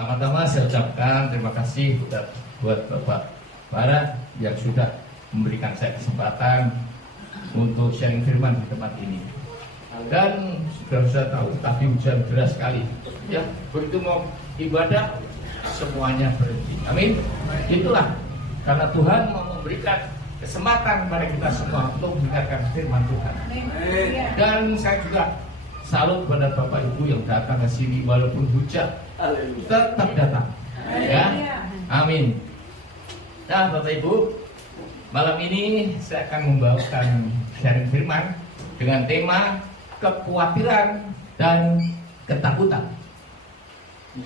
Pertama-tama saya ucapkan terima kasih buat Bapak Barat yang sudah memberikan saya kesempatan untuk sharing firman di tempat ini. Dan sudah saya tahu tadi hujan deras sekali. Ya, begitu mau ibadah semuanya berhenti. Amin. Itulah karena Tuhan mau memberikan kesempatan kepada kita semua untuk mendengarkan firman Tuhan. Dan saya juga salut pada Bapak Ibu yang datang ke sini walaupun hujan, tetap datang. Ya, amin. Nah, Bapak Ibu, malam ini saya akan membawakan sharing firman dengan tema kekhawatiran dan ketakutan.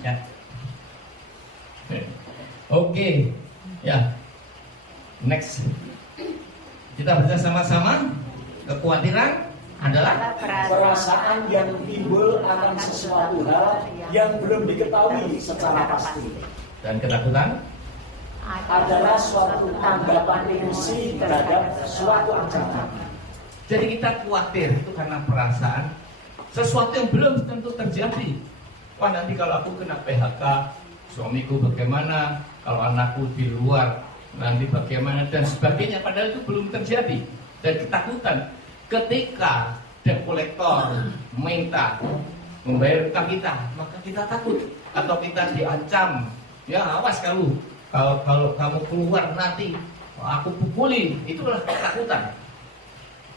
Ya. Oke, ya. Next. Kita baca sama-sama. Kekhawatiran adalah perasaan yang timbul akan sesuatu hal yang belum diketahui secara pasti. Dan ketakutan adalah suatu tanggapan emosi terhadap suatu ancaman. Jadi kita khawatir itu karena perasaan sesuatu yang belum tentu terjadi. Wah, nanti kalau aku kena PHK, suamiku bagaimana? Kalau anakku di luar, nanti bagaimana? Dan sebagainya. Padahal itu belum terjadi. Dan ketakutan ketika debt collector minta membayar utang kita, maka kita takut atau kita diancam. Ya, awas kamu. Kalau kamu keluar nanti aku pukuli. Itulah ketakutan.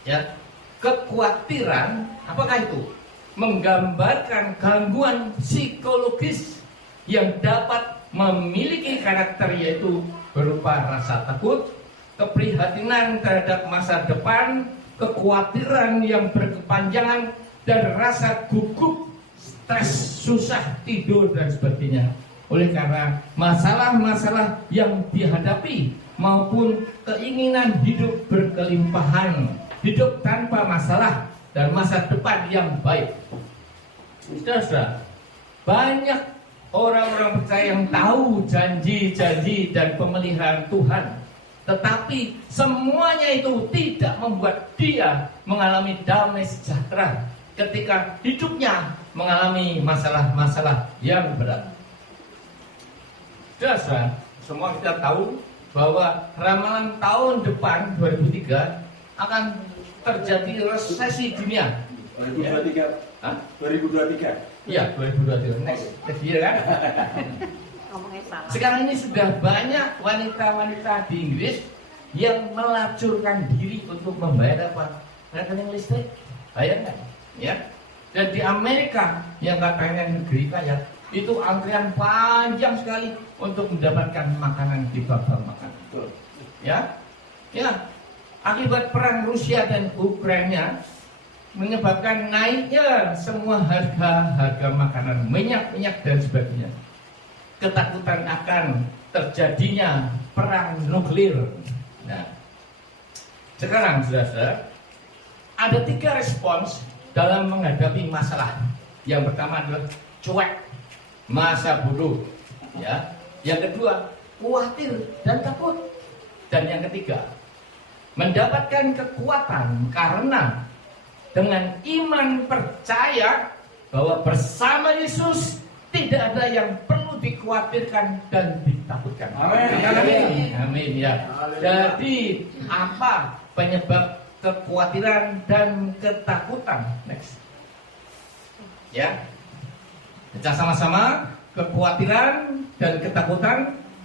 Ya, kekhawatiran apakah itu? Menggambarkan gangguan psikologis yang dapat memiliki karakter yaitu berupa rasa takut, keprihatinan terhadap masa depan, kekhawatiran yang berkepanjangan, dan rasa gugup, stres, susah tidur dan sebagainya. Oleh karena masalah-masalah yang dihadapi maupun keinginan hidup berkelimpahan, hidup tanpa masalah dan masa depan yang baik. Saudara, banyak orang-orang percaya yang tahu janji-janji dan pemeliharaan Tuhan, tetapi semuanya itu tidak membuat dia mengalami damai sejahtera ketika hidupnya mengalami masalah-masalah yang berat. Saudara, semua kita tahu bahwa ramalan tahun depan 2003 akan terjadi resesi dunia. 2023. Hah? 2023. Iya, 2023. Next year kan? Sekarang ini sudah banyak wanita-wanita di Inggris yang melacurkan diri untuk membayar apa? Rekening listrik. Bayangkan, ya. Dan di Amerika yang katanya negeri kaya, itu antrian panjang sekali untuk mendapatkan makanan di babak makan. Ya, ya. Akibat perang Rusia dan Ukraina menyebabkan naiknya semua harga makanan, minyak dan sebagainya. Ketakutan akan terjadinya perang nuklir. Nah, sekarang saudara, ada 3 respons dalam menghadapi masalah. Yang pertama adalah cuek, masa bodoh, ya. Yang kedua, khawatir dan takut. Dan yang ketiga, mendapatkan kekuatan karena dengan iman percaya bahwa bersama Yesus tidak ada yang perlu dikhawatirkan dan ditakutkan. Amin. Amin ya. Jadi apa penyebab kekhawatiran dan ketakutan? Next. Ya. Baca sama-sama. Kekhawatiran dan ketakutan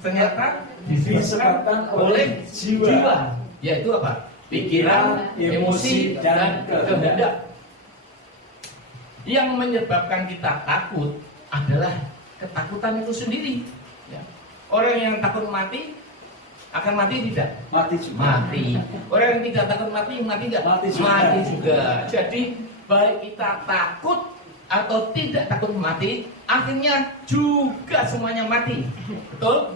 ternyata disebabkan oleh jiwa. Yaitu apa? Pikiran, emosi, dan kehendak. Yang menyebabkan kita takut adalah ketakutan itu sendiri. Ya. Orang yang takut mati akan mati tidak? Mati juga. Mati. Orang yang tidak takut mati tidak? Mati juga. Mati juga. Jadi baik kita takut atau tidak takut mati, akhirnya juga semuanya mati. Betul?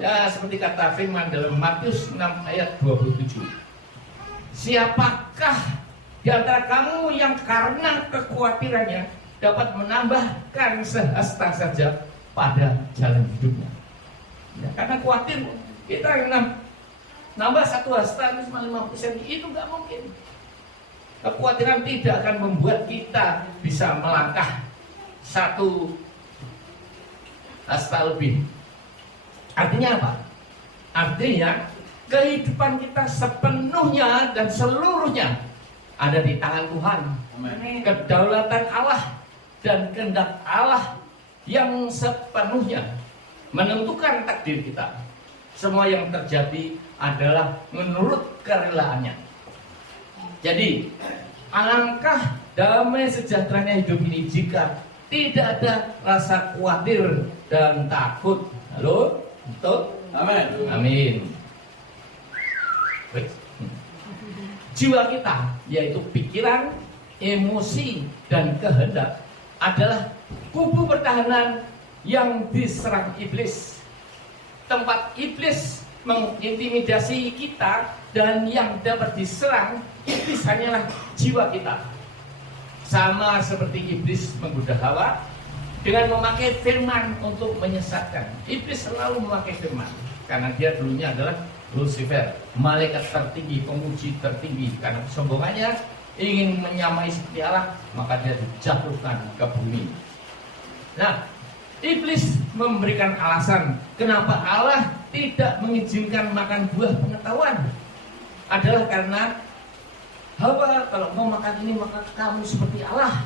Ya, seperti kata firman dalam Matius 6 ayat 27. Siapakah di antara kamu yang karena kekhawatirannya dapat menambahkan sehasta saja pada jalan hidupnya? Ya, karena khawatir kita nambah 1 hasta itu cuma 5%, itu nggak mungkin. Kekhawatiran tidak akan membuat kita bisa melangkah 1 hasta lebih. Artinya apa? Artinya kehidupan kita sepenuhnya dan seluruhnya ada di tangan Tuhan. Kedaulatan Allah dan kehendak Allah yang sepenuhnya menentukan takdir kita. Semua yang terjadi adalah menurut kerelaannya. Jadi alangkah damai sejahteranya hidup ini jika tidak ada rasa khawatir dan takut. Halo? Betul? Amin. Amin. Baik. Jiwa kita, yaitu pikiran, emosi, dan kehendak adalah kubu pertahanan yang diserang iblis. Tempat iblis mengintimidasi kita dan yang dapat diserang iblis hanyalah jiwa kita. Sama seperti iblis menggoda Hawa dengan memakai firman untuk menyesatkan. Iblis selalu memakai firman karena dia dulunya adalah Lucifer, malaikat tertinggi, pemuji tertinggi. Karena kesombongannya ingin menyamai seperti Allah, maka dia dijatuhkan ke bumi. Nah, iblis memberikan alasan kenapa Allah tidak mengizinkan makan buah pengetahuan. Adalah karena Hawa, kalau mau makan ini maka kamu seperti Allah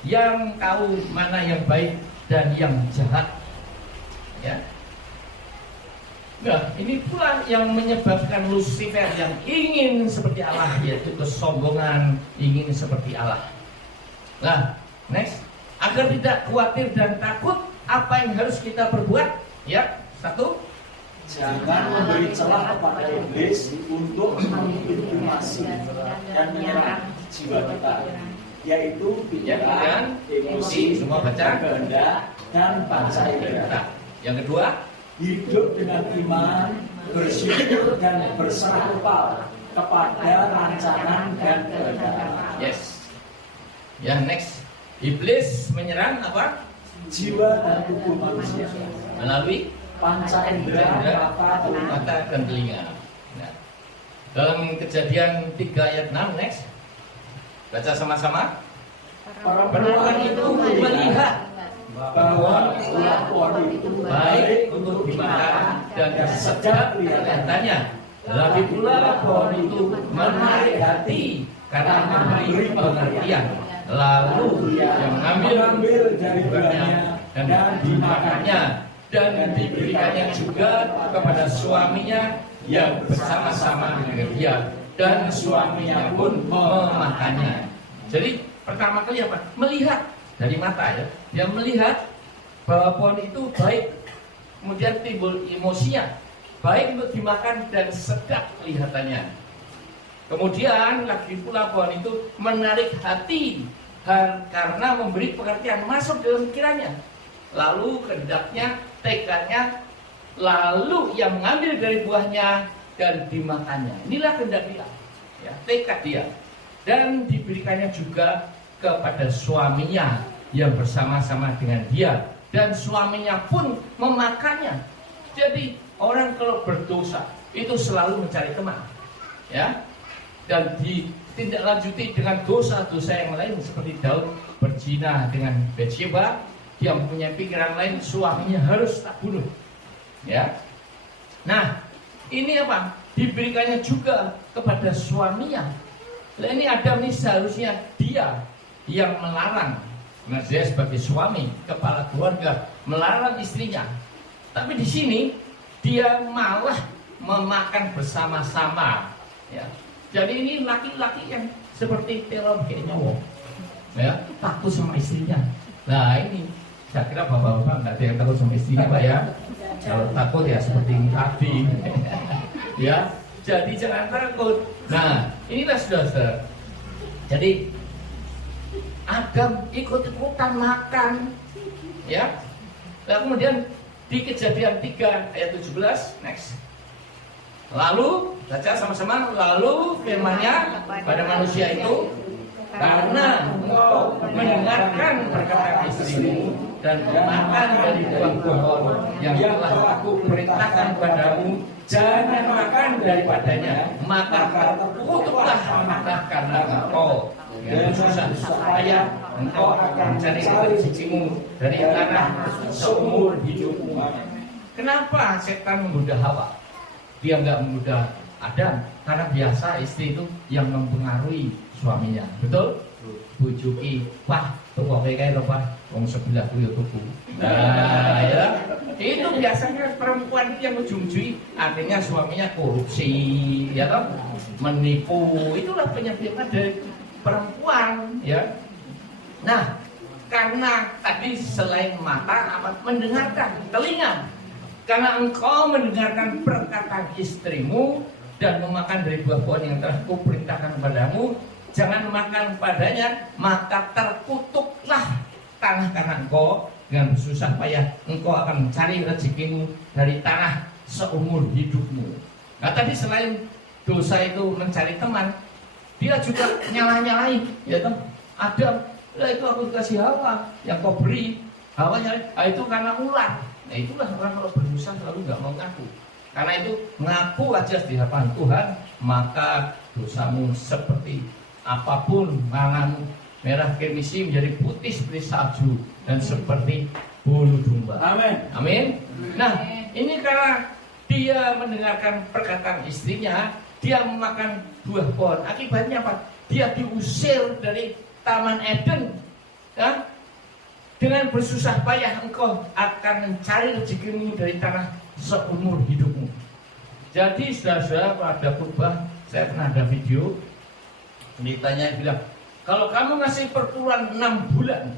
yang tahu mana yang baik dan yang jahat. Ya. Nah, ini pula yang menyebabkan Lucifer yang ingin seperti Allah, yaitu kesombongan, ingin seperti Allah. Nah, next, agar tidak khawatir dan takut, apa yang harus kita perbuat? Ya, satu, Jangan memberi celah kepada iblis untuk mengintimidasi dan menyerang jiwa kita, yaitu pikiran, emosi, semua baca, kehendak, dan panca indera. Yang kedua, Hidup dengan iman, bersyukur dan berserah kepala kepada rancangan dan kehendak. yes. Ya, next, iblis menyerang apa? Jiwa dan tubuh manusia Melalui panca indera, mata dan telinga. Nah, dalam Kejadian 3 ayat 6, next, baca sama-sama. Perempuan itu melihat bahwa ulah pohon itu baik untuk dimakan dan sedap kelihatannya. Lagi pula pohon itu menarik hati karena memberi pengertian. Lalu yang mengambil dari buahnya dan dimakannya dan diberikannya juga kepada suaminya yang bersama-sama dengan dia, dan suaminya pun memakannya. Jadi pertama kali apa? Melihat dari mata, ya. Dia melihat bahwa pohon itu baik, kemudian timbul emosinya, baik untuk dimakan dan sedap kelihatannya. Kemudian lagi pula pohon itu menarik hati karena memberi pengertian, masuk dalam pikirannya. Lalu kehendaknya, tekadnya, lalu yang mengambil dari buahnya dan dimakannya. Inilah kehendak dia, ya, tekad dia. Dan diberikannya juga kepada suaminya yang bersama-sama dengan dia, dan suaminya pun memakannya. Jadi orang kalau berdosa itu selalu mencari teman, ya, dan ditindaklanjuti dengan dosa-dosa yang lain seperti Daud berzina dengan Batsyeba. Dia mempunyai pikiran lain, suaminya harus tak bunuh, ya. Nah, ini apa? Diberikannya juga kepada suaminya. Nah, ini Adam ini seharusnya dia yang melarang. Nah, dia sebagai suami, kepala keluarga, melarang istrinya. Tapi di sini dia malah memakan bersama-sama, ya. Jadi ini laki-laki yang seperti teror kayak nyowok, ya, takut sama istrinya. Nah, ini saya kira bapak-bapak nggak ada yang takut sama istrinya, Pak, ya. Kalau takut ya seperti ini tadi, ya. Jadi jangan takut. Nah, inilah saudara-saudara. Jadi Adam ikut-ikutan makan, ya. Lalu kemudian di Kejadian 3 ayat 17, next. Lalu baca sama-sama. Lalu firman-Nya pada manusia itu, karena engkau mendengarkan perkataan istrimu dan makan dari buah pohon yang telah aku perintahkan padamu, jangan makan daripadanya, maka terkutuklah mata karena engkau dengan susah supaya engkau akan mencari rezekimu dari tanah seumur hidup Kenapa setan menggoda Hawa? Dia nggak menggoda Adam, karena biasa istri itu yang mempengaruhi suaminya, betul? Bujuki, wah, tuh kayak apa? Wong sebelah kuyo tuku. Nah, ya, itu biasanya perempuan yang ujung-ujung artinya suaminya korupsi, ya kan? Menipu, itulah penyebabnya dari perempuan, ya. Nah, karena tadi selain mata, apa? Mendengarkan, telinga. Karena engkau mendengarkan perkataan istrimu dan memakan dari buah-buahan yang telah kuperintahkan kepadamu, jangan makan padanya, maka terkutuklah tanah karena engkau dengan bersusah payah engkau akan mencari rezekimu dari tanah seumur hidupmu. Nah tadi selain dosa itu mencari teman, dia juga nyalah-nyalahi, ya kan? Adam, lah itu aku kasih Hawa yang kau beri. Hawa nyalahi, itu karena ular. Nah itulah orang kalau berdosa selalu nggak mau ngaku. Karena itu ngaku aja di hadapan Tuhan, maka dosamu seperti apapun warnamu, merah kemisi menjadi putih seperti salju dan seperti bulu domba. Amin. Amin. Nah, ini karena dia mendengarkan perkataan istrinya, dia memakan buah pohon. Akibatnya apa? Dia diusir dari Taman Eden. Ya? Dengan bersusah payah engkau akan mencari rezekimu dari tanah seumur hidupmu. Jadi saudara-saudara pada khotbah saya pernah ada video, ditanya bilang, kalau kamu ngasih perpuluhan 6 bulan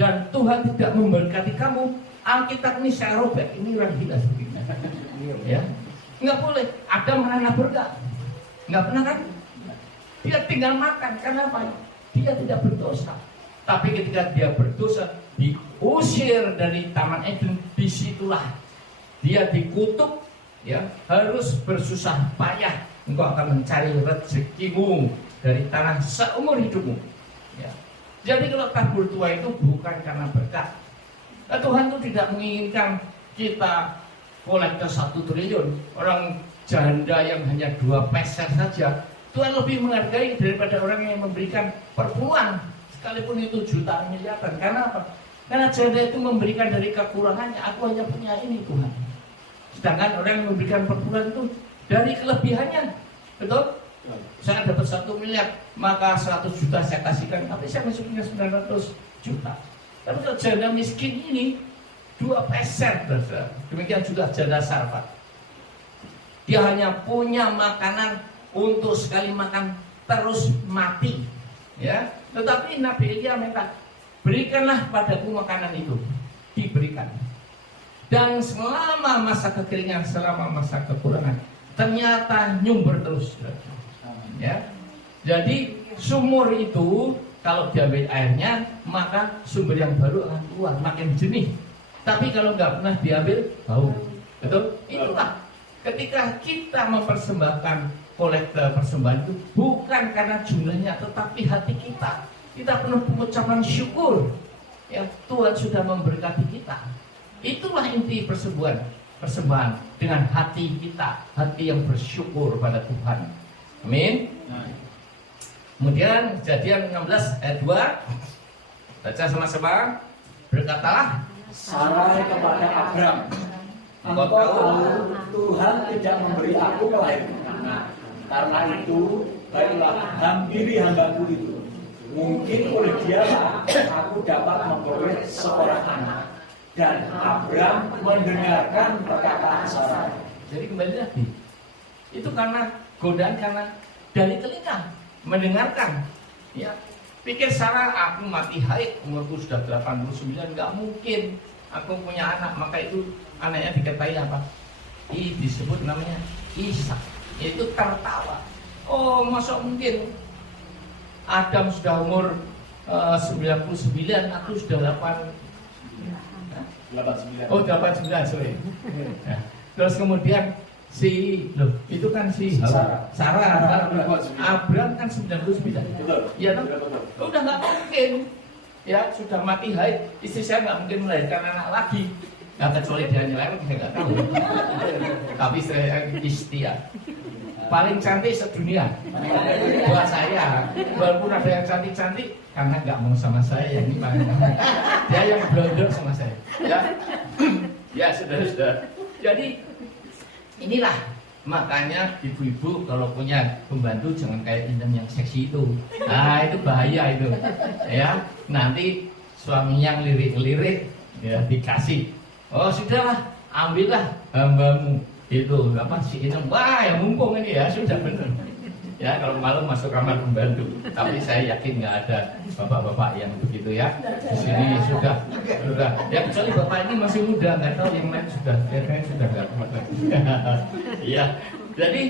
dan Tuhan tidak memberkati kamu, Alkitab ini saya robek, ini orang gila seperti ya, nggak boleh. Ada merana berkah, nggak pernah kan? Dia tinggal makan, karena apa? Dia tidak berdosa. Tapi ketika dia berdosa, diusir dari Taman Eden, disitulah dia dikutuk, ya, harus bersusah payah. Engkau akan mencari rezekimu dari tanah seumur hidupmu. Ya. Jadi kalau tabur tua itu bukan karena berkat. Nah, Tuhan itu tidak menginginkan kita kolektor 1 triliun. Orang janda yang hanya 2 peser saja, Tuhan lebih menghargai daripada orang yang memberikan perpuluhan, sekalipun itu jutaan miliaran. Karena apa? Karena janda itu memberikan dari kekurangannya. Aku hanya punya ini Tuhan. Sedangkan orang yang memberikan perpuluhan itu dari kelebihannya. Betul? Saya dapat 1 miliar, maka 100 juta saya kasihkan, tapi saya masih punya 900 juta. Tapi kalau janda miskin ini 2 peser, demikian juga janda Sarfat. Dia hanya punya makanan untuk sekali makan terus mati, ya. Tetapi Nabi Elia minta, berikanlah padaku makanan itu, diberikan. Dan selama masa kekeringan, selama masa kekurangan, ternyata nyumber terus. Ya, jadi sumur itu kalau diambil airnya, maka sumber yang baru akan keluar makin jernih. Tapi kalau nggak pernah diambil, bau. Betul? Itulah ketika kita mempersembahkan kolektor persembahan itu bukan karena jumlahnya, tetapi hati kita. Kita penuh pengucapan syukur. Ya, Tuhan sudah memberkati kita. Itulah inti persembahan dengan hati kita, hati yang bersyukur pada Tuhan. Amin. Kemudian Kejadian 16 ayat 2, baca sama-sama. Berkatalah Sarai kepada Abram, engkau tahu Tuhan tidak memberi aku melahirkan. Karena itu baiklah hampiri hambaku itu. Mungkin oleh dialah aku dapat memperoleh seorang anak. Dan Abram mendengarkan perkataan Sarai. Jadi kembali lagi, itu karena godaan, karena dari telinga mendengarkan. Ya, pikir Sarah, aku mati haid, umurku sudah 89, nggak mungkin aku punya anak. Maka itu anaknya dikatai apa? Disebut namanya Ishak. Itu tertawa. Oh, masa mungkin Adam sudah umur 99, aku sudah 89. Oh, 89, sorry. Ya. Terus kemudian itu kan Sarah, Abram kan 99. Betul. Iya kan? Udah nggak mungkin. Ya, sudah mati haid, istri saya nggak mungkin melahirkan anak lagi. Ya, kecuali dia nyeleweng, saya nggak tahu. Tapi saya Istia paling cantik sedunia buat saya. Walaupun ada yang cantik-cantik, karena nggak mau sama saya, yang ini dia yang blondor sama saya. Ya. Ya, saudara-saudara. Jadi inilah makanya ibu-ibu kalau punya pembantu jangan kayak Intan yang seksi itu. Nah, itu bahaya itu. Ya, nanti suaminya ngelirik-ngelirik ya dikasih. Oh, sudahlah, ambillah hambamu itu apa si Intan. Wah, yang mumpung ini ya, sudah benar. Ya, kalau malam masuk kamar pembantu. Tapi saya yakin nggak ada bapak-bapak yang begitu ya. Di sini sudah. Ya kecuali bapak ini masih muda, nggak tahu yang lain sudah. Kayaknya sudah nggak kuat lagi. Ya, jadi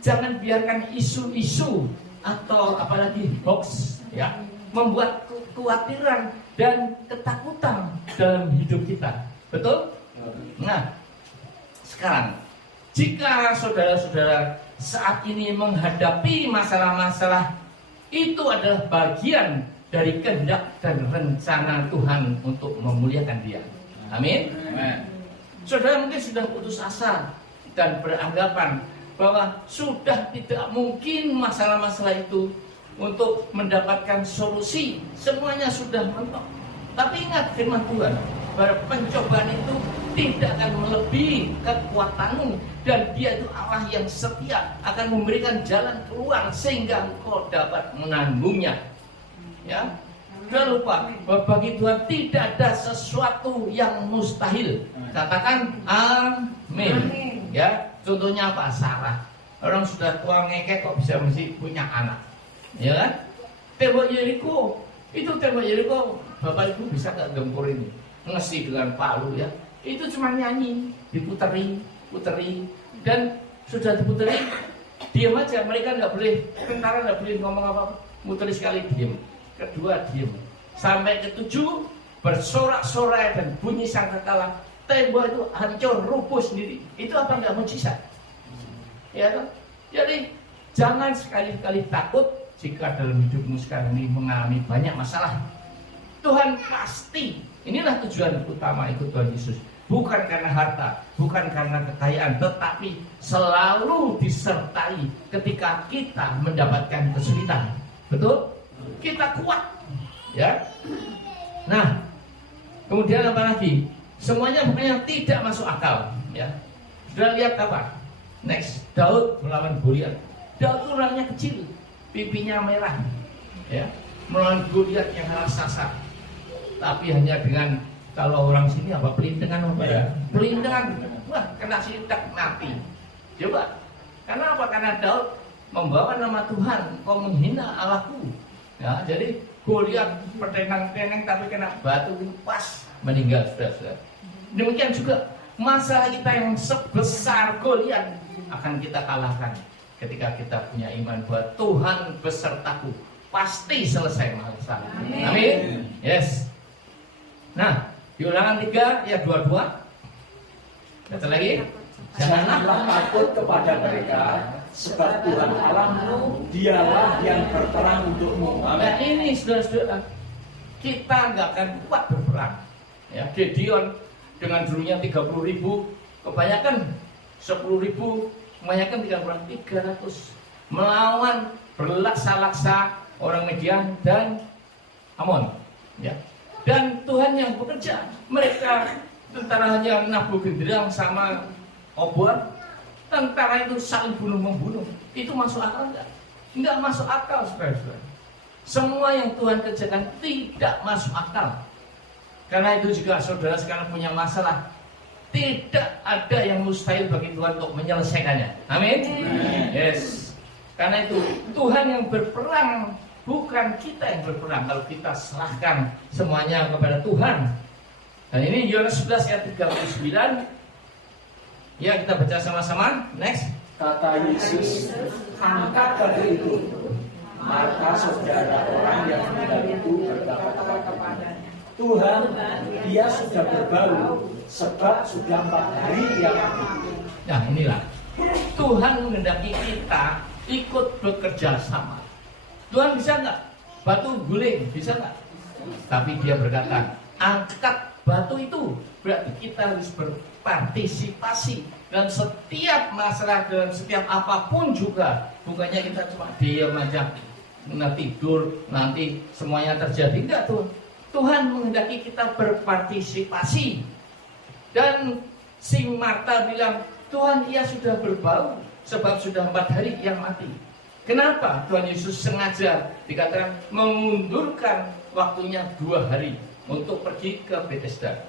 jangan biarkan isu-isu atau apalagi hoax ya membuat kekhawatiran dan ketakutan dalam hidup kita. Betul? Nah, sekarang jika saudara-saudara saat ini menghadapi masalah-masalah, itu adalah bagian dari kehendak dan rencana Tuhan untuk memuliakan Dia. Amin. Saudara mungkin sudah putus asa dan beranggapan bahwa sudah tidak mungkin masalah-masalah itu untuk mendapatkan solusi, semuanya sudah mentok. Tapi ingat firman Tuhan, bahwa pencobaan itu tidak akan melebihi kekuatanmu, dan Dia itu Allah yang setia, akan memberikan jalan keluar sehingga engkau dapat menanggungnya. Ya, jangan lupa bahwa bagi Tuhan tidak ada sesuatu yang mustahil. Katakan amin. Ya, contohnya apa? Sarah, orang sudah tua ngekek kok bisa mesti punya anak, ya kan? Tembok Yeriko, itu tembok Yeriko, bapak ibu bisa nggak gempur ini? Ngesi dengan palu ya, itu cuma nyanyi, diputeri, dan sudah diputeri, diam aja. Mereka nggak boleh, tentara nggak boleh ngomong apa-apa, muteri sekali diam, kedua diam, sampai ketujuh bersorak-sorai dan bunyi sangkakala, tembok itu hancur rubuh sendiri. Itu apa nggak mujizat? Ya kan? Jadi jangan sekali-kali takut jika dalam hidupmu sekarang ini mengalami banyak masalah. Tuhan pasti, inilah tujuan utama ikut Tuhan Yesus. Bukan karena harta, bukan karena kekayaan, tetapi selalu disertai ketika kita mendapatkan kesulitan. Betul? Kita kuat. Ya. Nah, kemudian apa lagi? Semuanya pokoknya tidak masuk akal. Ya. Sudah lihat apa? Next, Daud melawan Goliat. Daud itu orangnya kecil, pipinya merah. Ya. Melawan Goliat yang raksasa. Tapi hanya dengan, kalau orang sini apa, pelintengan apa ya? Pelintengan, wah kena sidak mati. Coba, karena apa? Karena Daud membawa nama Tuhan, kau menghina Allahku. Ya, jadi Goliat pertenang-tenang tapi kena batu pas meninggal, saudara. Demikian juga masalah kita yang sebesar Goliat akan kita kalahkan ketika kita punya iman bahwa Tuhan besertaku, pasti selesai masalah. Amin. Yes. Nah, di Ulangan 3 ayat 22. Baca lagi. Janganlah takut kepada mereka, sebab Tuhan Allahmu dialah yang berperang untukmu. Nah ini saudara-saudara, kita nggak akan kuat berperang. Ya, Gideon dengan dulunya 30.000, kebanyakan 10.000, kebanyakan 300 melawan berlaksa-laksa orang Midian dan Amon. Ya. Dan Tuhan yang bekerja, mereka tentara hanya nabuh genderang sama obor, tentara itu saling bunuh-membunuh. Itu masuk akal enggak? Enggak masuk akal, saudara-saudara. Semua yang Tuhan kerjakan tidak masuk akal. Karena itu juga saudara sekarang punya masalah, tidak ada yang mustahil bagi Tuhan untuk menyelesaikannya. Amin. Yes. Karena itu Tuhan yang berperang, bukan kita yang berperang. Kalau kita serahkan semuanya kepada Tuhan. Dan ini Yohanes 11 ayat 39. Ya, kita baca sama-sama. Next. Kata Yesus, angkat batu itu. Maka saudara orang yang meninggal itu berkata kepadanya, Tuhan, dia sudah berbau, sebab sudah 4 hari ia mati. Nah inilah, Tuhan menghendaki kita ikut bekerja sama. Tuhan bisa nggak? Batu guling, bisa nggak? Tapi dia berkata, angkat batu itu. Berarti kita harus berpartisipasi dalam setiap masalah, dalam setiap apapun juga. Bukannya kita cuma diam aja, tidur, nanti semuanya terjadi. Enggak tuh. Tuhan menghendaki kita berpartisipasi Dan si Marta bilang, Tuhan, ia sudah berbau sebab sudah 4 hari ia mati. Kenapa Tuhan Yesus sengaja dikatakan mengundurkan waktunya 2 hari untuk pergi ke Bethesda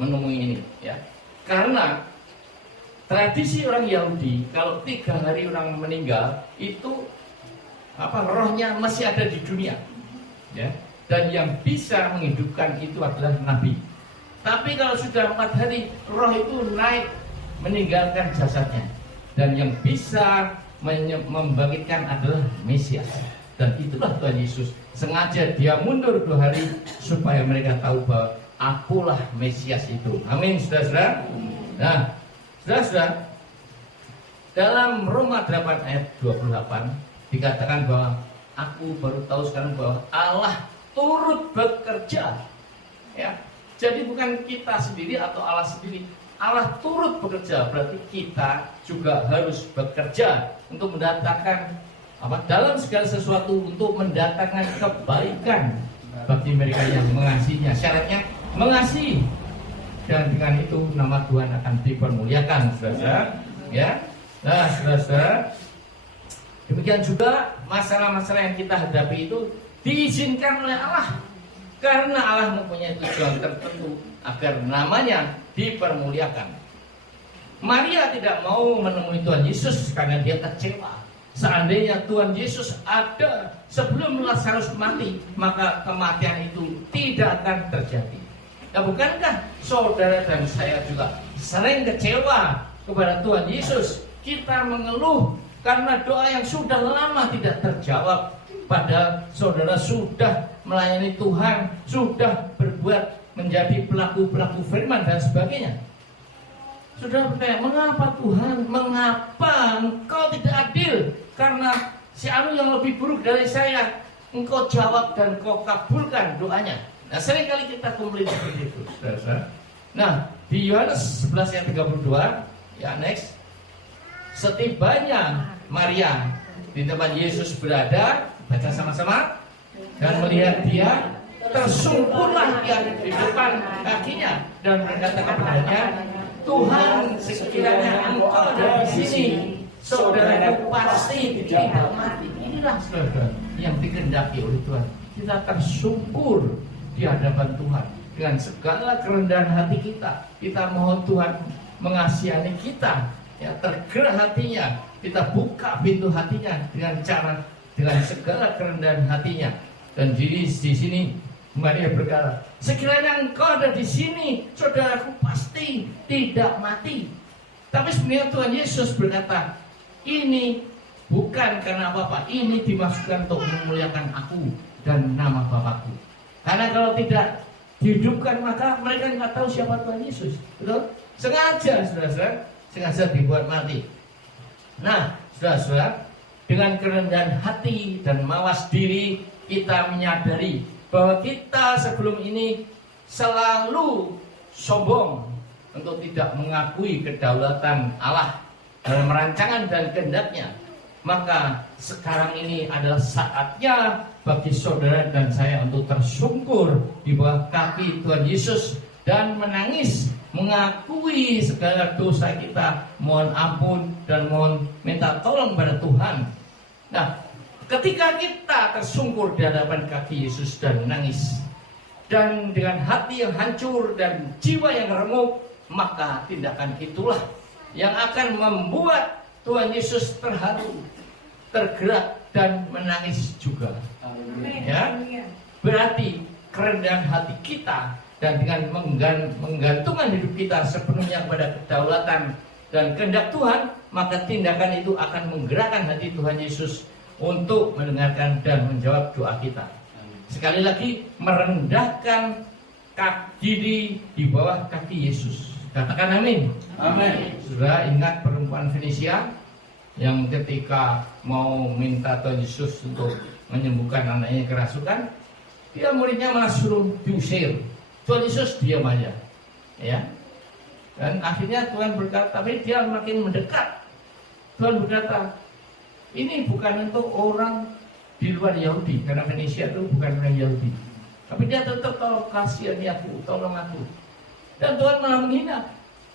menemui ini, ya? Karena tradisi orang Yahudi, kalau 3 hari orang meninggal itu rohnya masih ada di dunia, ya. Dan yang bisa menghidupkan itu adalah nabi. Tapi kalau sudah 4 hari, roh itu naik meninggalkan jasadnya. Dan yang bisa membangkitkan adalah Mesias. Dan itulah Tuhan Yesus. Sengaja dia mundur 2 hari supaya mereka tahu bahwa akulah Mesias itu. Amin, saudara-saudara. Nah, saudara-saudara, dalam Roma 8 ayat 28 dikatakan bahwa aku baru tahu sekarang bahwa Allah turut bekerja. Ya, jadi bukan kita sendiri atau Allah sendiri. Allah turut bekerja, berarti kita juga harus bekerja untuk mendatangkan dalam segala sesuatu untuk mendatangkan kebaikan bagi mereka yang mengasihinya. Syaratnya mengasihi, dan dengan itu nama Tuhan akan dipermuliakan, saudara. Ya, nah, saudara, demikian juga masalah-masalah yang kita hadapi itu diizinkan oleh Allah karena Allah mempunyai tujuan tertentu agar namanya dipermuliakan. Maria tidak mau menemui Tuhan Yesus karena dia kecewa. Seandainya Tuhan Yesus ada sebelum Lazarus mati, maka kematian itu tidak akan terjadi. Nah, bukankah saudara dan saya juga sering kecewa kepada Tuhan Yesus? Kita mengeluh karena doa yang sudah lama tidak terjawab. Padahal saudara sudah melayani Tuhan, sudah berbuat menjadi pelaku-pelaku firman dan sebagainya. Saudara bertanya, mengapa Tuhan? Mengapa engkau tidak adil? Karena si anu yang lebih buruk dari saya, engkau jawab dan engkau kabulkan doanya. Nah, seringkali kita komplain seperti itu, saudara. Nah, di Yohanes 11 ayat 32, ya next. Setibanya Maria di tempat Yesus berada, baca sama-sama, dan melihat dia, tersungkurlah dia di depan kakinya dan berkata kepadanya, Tuhan, sekiranya engkau ada di sini, saudaraku pasti tidak mati. Inilah saudara yang dikehendaki oleh Tuhan. Kita tersungkur di hadapan Tuhan dengan segala kerendahan hati kita. Kita mohon Tuhan mengasihani kita, ya, tergerak hatinya. Kita buka pintu hatinya dengan segala kerendahan hatinya. Dan di sini Maria berkata, sekiranya engkau ada di sini, saudaraku pasti tidak mati. Tapi sebenarnya Tuhan Yesus berkata, ini bukan karena apa-apa, ini dimasukkan untuk memuliakan aku dan nama Bapakku. Karena kalau tidak dihidupkan, maka mereka nggak tahu siapa Tuhan Yesus. Betul? Sengaja, saudara-saudara, sengaja dibuat mati. Nah, saudara-saudara, dengan kerendahan hati dan mawas diri, kita menyadari bahwa kita sebelum ini selalu sombong untuk tidak mengakui kedaulatan Allah dalam rancangan dan kehendaknya. Maka sekarang ini adalah saatnya bagi saudara dan saya untuk tersungkur di bawah kaki Tuhan Yesus dan menangis, mengakui segala dosa kita, mohon ampun dan mohon minta tolong pada Tuhan. Nah, ketika kita tersungkur di hadapan kaki Yesus dan menangis, dan dengan hati yang hancur dan jiwa yang remuk, maka tindakan itulah yang akan membuat Tuhan Yesus terharu, tergerak dan menangis juga. Ya, berarti kerendahan hati kita dan dengan menggantungkan hidup kita sepenuhnya pada kedaulatan dan kehendak Tuhan, maka tindakan itu akan menggerakkan hati Tuhan Yesus untuk mendengarkan dan menjawab doa kita. Sekali lagi, merendahkan diri di bawah kaki Yesus. Katakan amin. Amin. Sudah ingat perempuan Fenisia yang ketika mau minta Tuhan Yesus untuk menyembuhkan anaknya kerasukan, dia muridnya malah suruh diusir. Tuhan Yesus diam aja, ya. Dan akhirnya Tuhan berkata, tapi dia makin mendekat. Tuhan berkata, ini bukan untuk orang di luar Yahudi, karena Fenisia itu bukan orang Yahudi. Tapi dia tetap, tolong kasihani aku, tolong aku. Dan Tuhan malah menghina,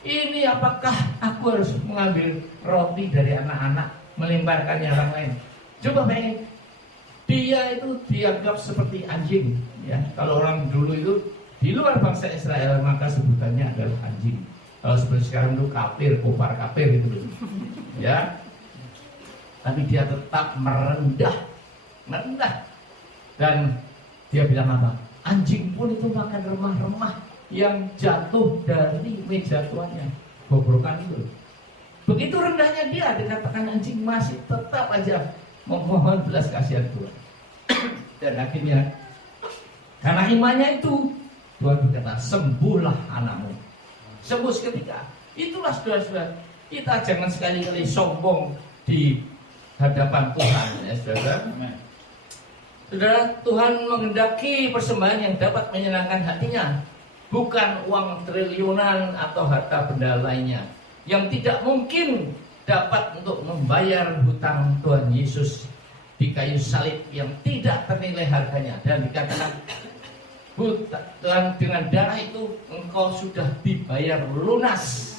Ini apakah aku harus mengambil roti dari anak-anak, melemparkannya orang lain? Coba bayangin, dia itu dianggap seperti anjing. Ya, kalau orang dulu itu di luar bangsa Israel maka sebutannya adalah anjing. Kalau seperti sekarang itu kafir, kufar kafir itu, ya. Tapi dia tetap merendah, dan dia bilang apa? Anjing pun itu makan remah-remah yang jatuh dari meja tuannya, bobrokan itu. Begitu rendahnya dia, dikatakan anjing masih tetap aja memohon belas kasihan Tuhan. Dan akhirnya karena imannya itu, Tuhan berkata, sembuhlah anakmu. Sembuh seketika. Itulah saudara-saudara, kita jangan sekali-kali sombong di hadapan Tuhan, ya saudara. Saudara, Tuhan menghendaki persembahan yang dapat menyenangkan hatinya, bukan uang triliunan atau harta benda lainnya yang tidak mungkin dapat untuk membayar hutang Tuhan Yesus di kayu salib yang tidak ternilai harganya. Dan dikatakan, Tuhan, dengan darah itu engkau sudah dibayar lunas.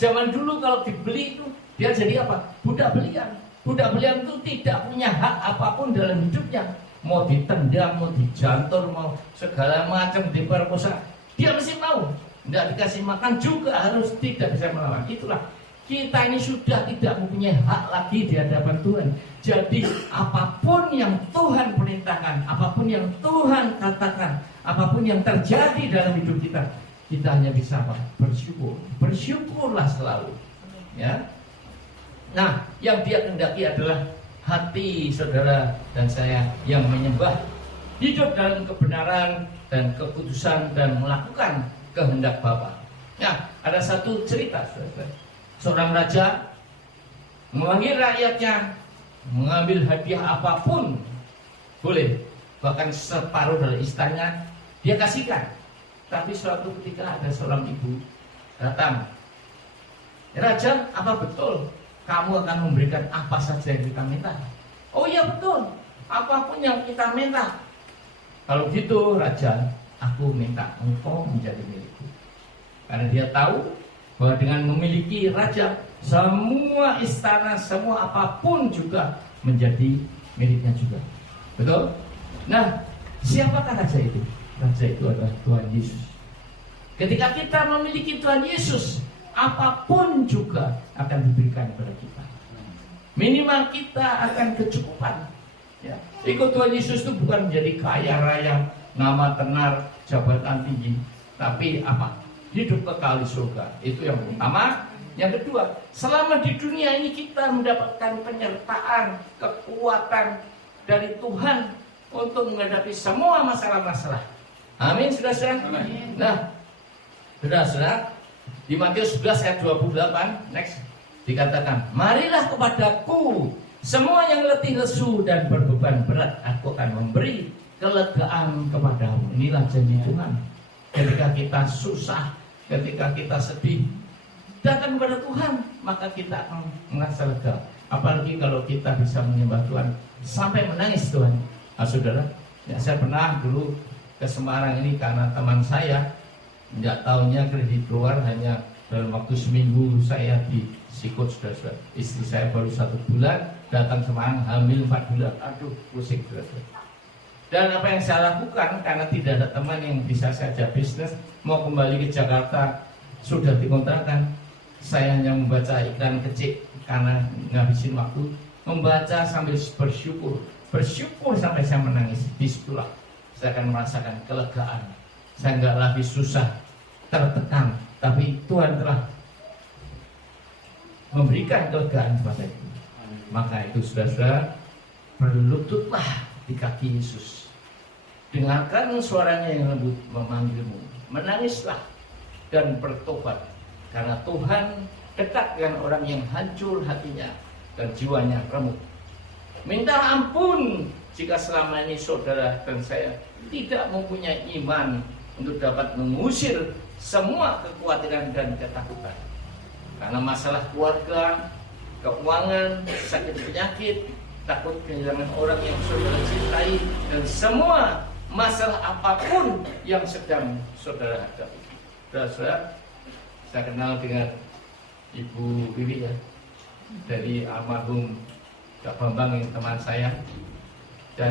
Zaman dulu kalau dibeli itu dia jadi apa? Budak belian. Budak belian itu tidak punya hak apapun dalam hidupnya. Mau ditendang, mau dijantor, mau segala macam diperkosa, dia mesti mau. Tidak dikasih makan juga harus tidak bisa melawan. Itulah, kita ini sudah tidak mempunyai hak lagi di hadapan Tuhan. Jadi apapun yang Tuhan perintahkan, apapun yang Tuhan katakan, apapun yang terjadi dalam hidup kita, kita hanya bisa apa? Bersyukur. Bersyukurlah selalu, ya. Nah, yang dia kehendaki adalah hati saudara dan saya yang menyembah, hidup dalam kebenaran dan kekudusan dan melakukan kehendak Bapa. Nah, ada satu cerita, saudara. Seorang raja memanggil rakyatnya mengambil hadiah apapun boleh, bahkan separuh dari istananya dia kasihkan. Tapi suatu ketika ada seorang ibu datang, raja, apa betul kamu akan memberikan apa saja yang kita minta? Oh iya betul, apapun yang kita minta. Kalau gitu raja, aku minta engkau menjadi milikku. Karena dia tahu bahwa dengan memiliki raja, semua istana, semua apapun juga menjadi miliknya juga. Betul? Nah, siapakah raja itu? Raja itu adalah Tuhan Yesus. Ketika kita memiliki Tuhan Yesus, apapun juga akan diberikan kepada kita. Minimal kita akan kecukupan, ya. Ikut Tuhan Yesus itu bukan menjadi kaya raya, nama tenar, jabatan tinggi, tapi apa? Hidup kekal di surga. Itu yang pertama. Yang kedua, selama di dunia ini kita mendapatkan penyertaan, kekuatan dari Tuhan untuk menghadapi semua masalah-masalah. Amin, saudara-saudara. Nah, saudara-saudara, di Matius 11 ayat 28, next, dikatakan, marilah kepadaku semua yang letih lesu dan berbeban berat, aku akan memberi kelegaan kepadamu. Inilah janji Tuhan. Ketika kita susah, ketika kita sedih, datang kepada Tuhan, maka kita akan merasa lega. Apalagi kalau kita bisa menyembah Tuhan sampai menangis Tuhan. Nah, saudara, ya, saya pernah dulu ke Semarang ini karena teman saya tidak tahunya kredit keluar hanya dalam waktu seminggu. Saya di sikut, saudara. Istri saya baru 1 bulan datang Semarang, hamil 4 bulan. Aduh, pusing, saudara. Dan apa yang saya lakukan, karena tidak ada teman yang bisa saya ajak bisnis, mau kembali ke Jakarta, sudah dikontrakan, saya hanya membaca iklan kecil karena ngabisin waktu, membaca sambil bersyukur sampai saya menangis. Disitulah saya akan merasakan kelegaan. Saya nggak lagi susah, tertekan, tapi Tuhan telah memberikan kelegaan kepada itu. Maka itu saudara, berlututlah di kaki Yesus. Dengarkan suaranya yang lembut memanggilmu. Menangislah dan bertobat. Karena Tuhan dekat dengan orang yang hancur hatinya dan jiwanya remuk. Minta ampun jika selama ini saudara dan saya tidak mempunyai iman untuk dapat mengusir semua kekhawatiran dan ketakutan. Karena masalah keluarga, keuangan, sakit penyakit, takut kehilangan orang yang saudara cintai, dan semua masalah apapun yang sedang saudara hadapi. Saudara, saya kenal dengan Ibu Wiwi ya, dari almarhum Kak Bambang yang teman saya. Dan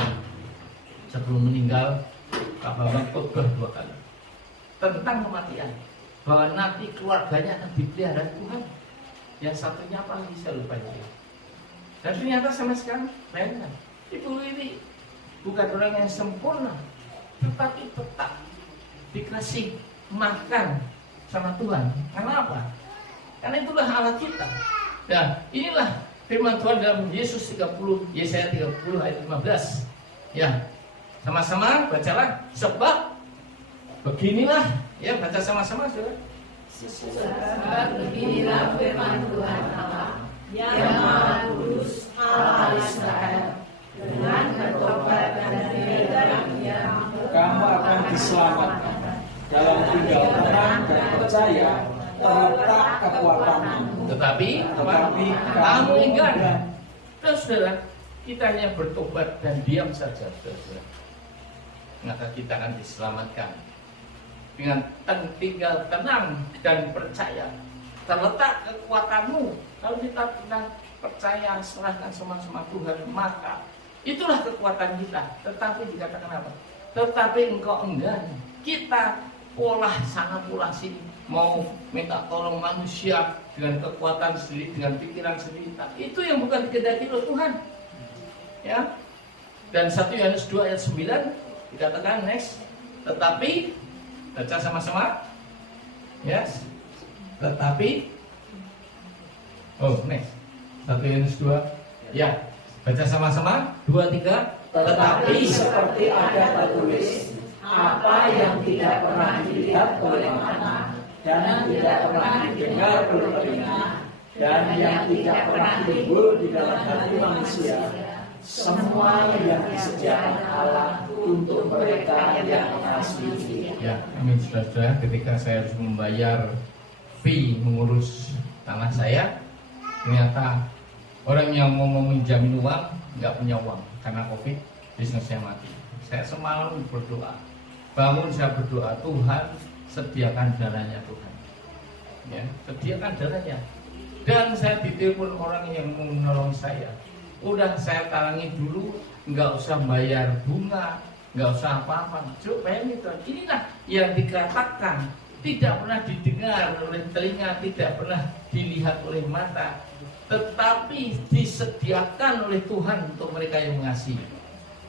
sebelum meninggal Kak Bambang khotbah 2 kali tentang kematian, bahwa nanti keluarganya akan dipelihara Tuhan. Yang satunya apa lagi saya lupa ya. Dan ternyata sampai sekarang bayangkan, Ibu Wiwi bukan orang yang sempurna, tetapi tetap dikasih makan sama Tuhan. Karena apa? Karena itulah Allah kita. Nah, inilah firman Tuhan dalam Yesus 30, Yesaya 30 ayat 15. Ya, sama-sama bacalah. Sebab beginilah, ya baca sama-sama saudara. Sebab beginilah firman Tuhan Allah yang Maha Kudus, Allah Israel, dengan bertobat dan memegang diam, kamu akan diselamatkan. Dalam tinggal tenang dan percaya terletak kekuatanmu. Tetapi kamu enggan. Dan saudara, kita hanya bertobat dan diam saja, saudara. Maka kita akan diselamatkan. Dengan tinggal tenang dan percaya terletak kekuatanmu. Kalau kita tenang, percaya, serahkan sama-sama Tuhan, maka itulah kekuatan kita. Tetapi dikatakan apa? Tetapi engkau enggan. Kita polah sana polah sini, mau minta tolong manusia dengan kekuatan sendiri, dengan pikiran sendiri. Itu yang bukan dikehendaki oleh Tuhan. Ya. Dan 1 Yohanes 2 ayat 9 dikatakan next. Tetapi baca sama-sama. Yes. Tetapi next. 1 Yohanes 2. Ya. Baca sama-sama. 2, 3. Tetapi seperti ada tertulis, apa yang tidak pernah dilihat oleh mata dan tidak pernah didengar oleh telinga dan yang tidak pernah timbul di dalam hati manusia, semua yang disediakan Allah untuk mereka yang mengasihi. Ya, amin saudara. Ketika saya harus membayar fee mengurus tanah saya, ternyata orang yang mau meminjamin uang nggak punya uang karena COVID, bisnisnya mati. Saya semalam berdoa, bangun saya berdoa, Tuhan sediakan dananya Tuhan. Ya, sediakan dananya. Dan saya ditelepon orang yang mau menolong saya. Udah saya talangi dulu, nggak usah bayar bunga, nggak usah apa-apa. Coba bayangin Tuhan, inilah yang dikatakan tidak pernah didengar oleh telinga, tidak pernah dilihat oleh mata, tetapi disediakan oleh Tuhan untuk mereka yang mengasihi.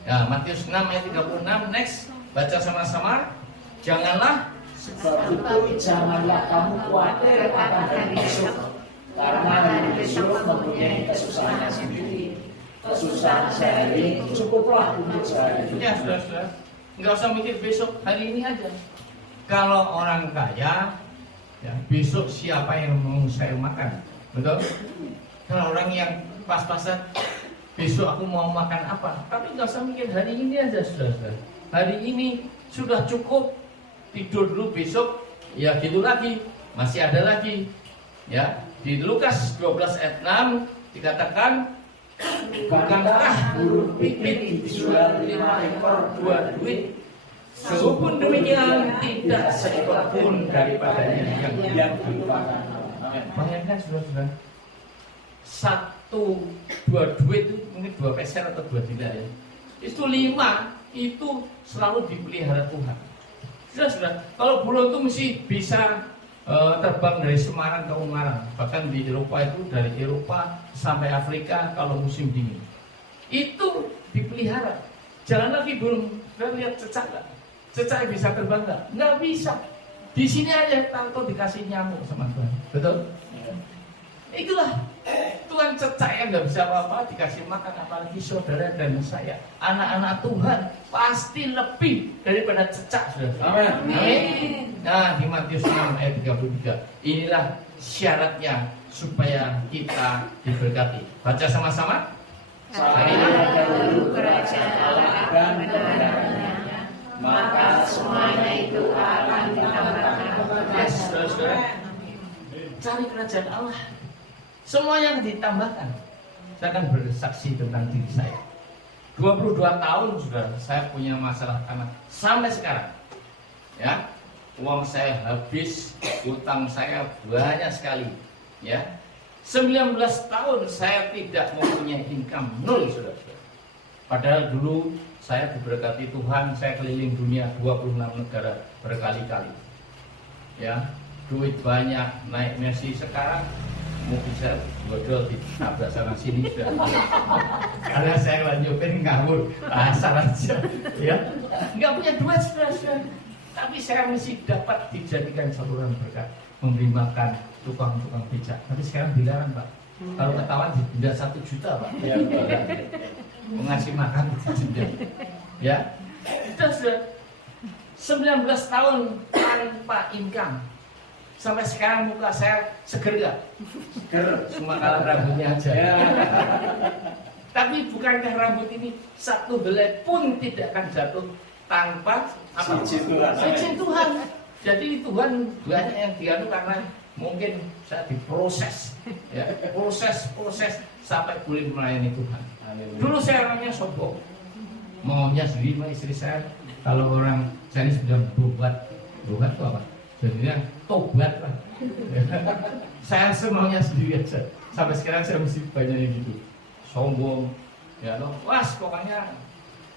Ya, Matius 6 ayat 36, next, baca sama-sama. Janganlah, Sebab itu janganlah kamu khawatir akan hari esok, karena hari esok mempunyai kesusahannya sendiri. Kesusahan sehari cukuplah untuk sehari. ya saudara-saudara, nggak usah mikir besok, hari ini aja. Kalau orang kaya, ya besok siapa yang mau saya makan, betul? Kalau orang yang pas-pasan, besok aku mau makan apa? Tapi nggak usah mikir hari ini aja, saudara-saudara. Hari ini sudah cukup, tidur dulu, besok ya gitu lagi, masih ada lagi. Ya, di Lukas 12 ayat 6 dikatakan, bukankah burung pipit dijual 5 ekor 2 duit? Sehubung demikian tidak seekor pun daripadanya yang dilupakan. Bayangkan saudara-saudara, 1-2 duit itu mungkin 2 peser atau 2 dinar ya. Itu 5 itu selalu dipelihara Tuhan. Sudah, kalau burung itu mesti bisa terbang dari Semarang ke Ungaran. Bahkan di Eropa itu, dari Eropa sampai Afrika kalau musim dingin. Itu dipelihara. Jalan lagi burung, kita lihat cecak nggak? Cecak bisa terbang nggak? Nggak bisa. Di sini aja tahu dikasih nyamuk sama Tuhan. Betul? Itulah Tuhan, cecak yang nggak bisa apa-apa dikasih makan, apalagi saudara dan saya, anak-anak Tuhan pasti lebih daripada cecak, saudara. Amin. Nah, di Matius 6 ayat 33, inilah syaratnya supaya kita diberkati. Baca sama-sama. Carilah dahulu kerajaan Allah dan kebenarannya, maka semuanya itu akan ditambahkan kepadamu. Saudara, cari kerajaan Allah, semua yang ditambahkan. Saya akan bersaksi tentang diri saya. 22 tahun sudah saya punya masalah tanah sampai sekarang. Ya, uang saya habis, utang saya banyak sekali. Ya, 19 tahun saya tidak mempunyai income, nol saudara. Padahal dulu saya diberkati Tuhan, saya keliling dunia 26 negara berkali-kali. Ya, duit banyak, naik Mercy. Sekarang mungkin saya bodol ditabrak sana sini sudah. Karena saya lanjutin ngawur, asal aja. Ya, nggak punya duit sudah. Tapi saya mesti dapat dijadikan saluran berkat, memberi makan tukang-tukang becak. Tapi sekarang dilarang, Pak. Kalau ketahuan didenda 1 juta, Pak. Ya, mengasih makan didenda. Ya, sudah 19 tahun tanpa income. Sampai sekarang muka saya seger gak? Seger. Cuma kalah rambutnya aja. Ya. Tapi bukankah rambut ini satu helai pun tidak akan jatuh tanpa apa? Izin Tuhan. Jadi Tuhan banyak yang dianu karena mungkin saya diproses, ya, proses sampai boleh melayani Tuhan. Dulu saya orangnya sombong, maunya sendiri sama istri saya. Kalau orang saya ini sudah berobat itu apa? Jadinya tobat lah. Saya semaunya sendiri aja. Sampai sekarang saya mesti banyak yang gitu, sombong, ya loh. Was pokoknya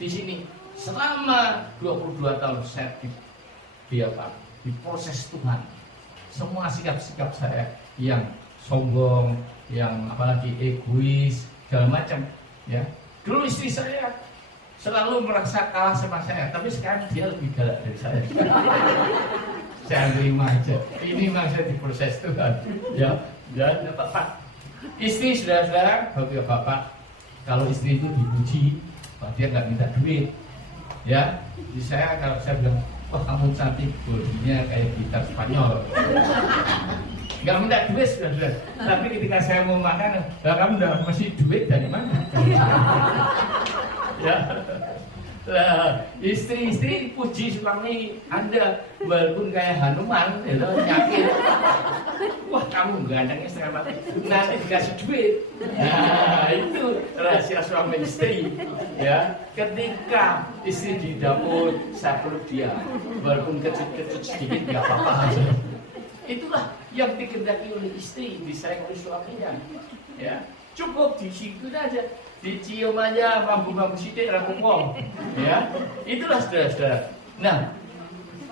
di sini selama 22 tahun saya diproses Tuhan. Semua sikap-sikap saya yang sombong, yang apalagi egois, segala macam, ya. Dulu istri saya selalu merasa kalah sama saya, tapi sekarang dia lebih galak dari saya. Saya terima aja. Ini memang saya diproses Tuhan. Ya, dan Bapak, istri saudara-saudara, bapak, kalau istri itu dipuji, dia nggak minta duit. Ya, di saya kalau saya bilang, wah kamu cantik, bodinya kayak gitar Spanyol. Nggak minta duit saudara. Tapi ketika saya mau makan, kamu udah masih duit dari mana? Ya. Lah, istri puji suami Anda walaupun kayak Hanuman, itu yakin. Wah kamu gantengnya setengah mati, nanti dikasih duit. Nah itu rahasia suami istri. Ya, ketika istri di dapur, saya peluk dia, walaupun kecil sedikit nggak apa-apa aja. Itulah yang dikehendaki oleh istri, disayang oleh suaminya. Ya, cukup di situ aja. Dicium aja mampu sidik rambut wong, ya itulah saudara-saudara. Nah,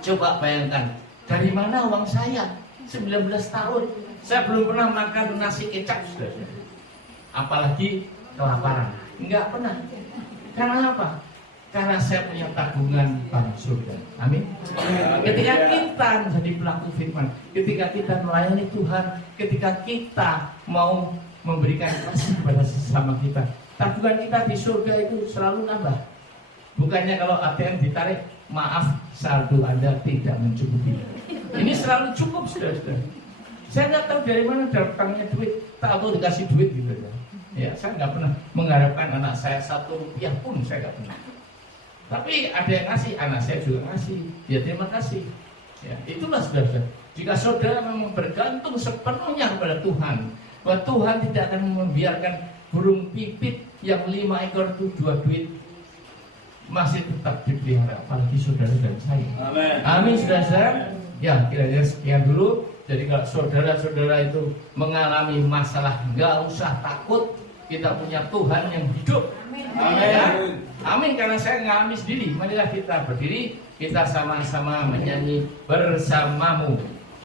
coba bayangkan dari mana uang saya 19 tahun saya belum pernah makan nasi kecap saudara. Apalagi kelaparan, enggak pernah. Karena apa? Karena saya punya tabungan bank surga. Amin. Ketika kita menjadi pelaku firman, ketika kita melayani Tuhan, ketika kita mau memberikan kasih kepada sesama kita, tabungan kita di surga itu selalu nambah. Bukannya kalau ATM ditarik, maaf saldo Anda tidak mencukupi. Ini selalu cukup saudara-saudara. Saya nggak tahu dari mana datangnya duit, tahu dikasih duit gitu ya. Ya, saya nggak pernah mengharapkan anak saya 1 rupiah pun saya nggak pernah. Tapi ada yang ngasih, anak saya juga ngasih. Ya terima kasih. Ya, itulah saudara-saudara. Jika saudara memang bergantung sepenuhnya kepada Tuhan, bahwa Tuhan tidak akan membiarkan burung pipit yang 5 ekor itu 2 duit masih tetap dipelihara, apalagi saudara dan saya. Amin. Amin saudara-saudara. Ya kira-kira sekian dulu. Jadi kalau saudara-saudara itu mengalami masalah, nggak usah takut. Kita punya Tuhan yang hidup. Amin. Ya? Amin, karena saya ngalami sendiri. Marilah kita berdiri, kita sama-sama menyanyi bersamamu.